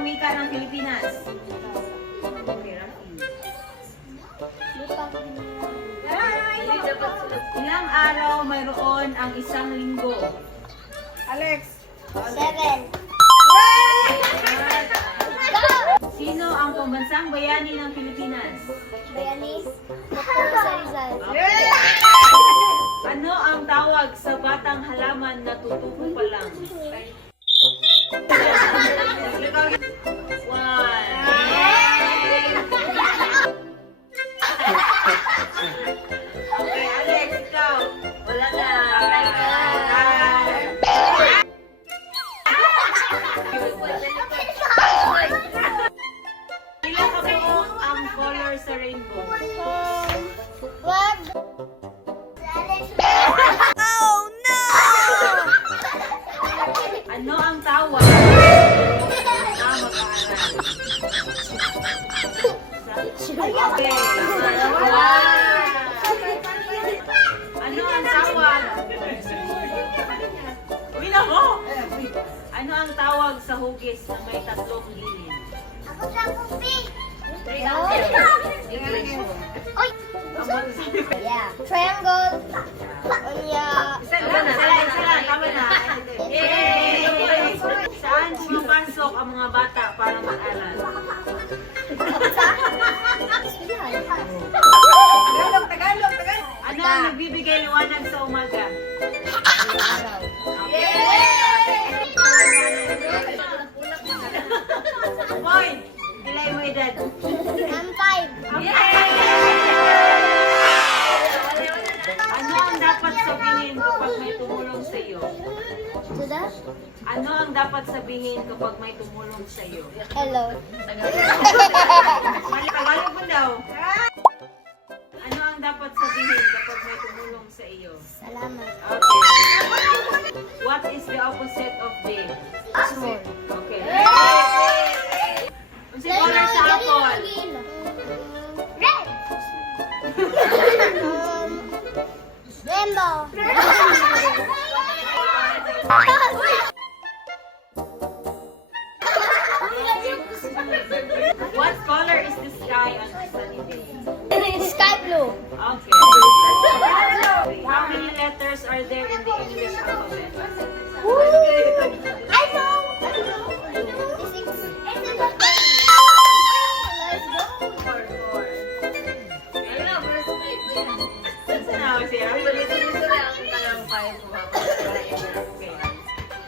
ang wika ng Pilipinas? Okay, ilang araw mayroon ang isang linggo? Alex. 7. Sino ang pambansang bayani ng Pilipinas? Bayani. Dr. sa Rizal. Ano ang tawag sa batang halaman na tutubo pa lang? One. Okay, Alex, ikaw. Wala na. Ilang kabuo ang color sa rainbow? Wag. Ano ang tawag? Mag-aaral. Okay. Ano ang tawag? Wala mo! Ano ang tawag sa hugis na may tatlong gilid? Ako sa kupi. Oy. Yeah. Triangle. Isa lang. Tama na. Yay! Saan pumapasok ang mga bata para mag-aral? Tagalog. Ano ang nagbibigay liwanag sa umaga? Point! Ilay mo edad. I'm 5. Ano ang dapat sabihin kapag may tumulong sa iyo? Sudah? Ano ang dapat sabihin kapag may tumulong sa iyo? Hello. Tagalog mo daw. Ano ang dapat sabihin kapag may tumulong sa iyo? Salamat. Okay. What is the opposite of big? Small. Okay. Ang color sa apple. Red. Rainbow. What color is the sky on a sunny day? Sky blue. Okay. How many letters are there in the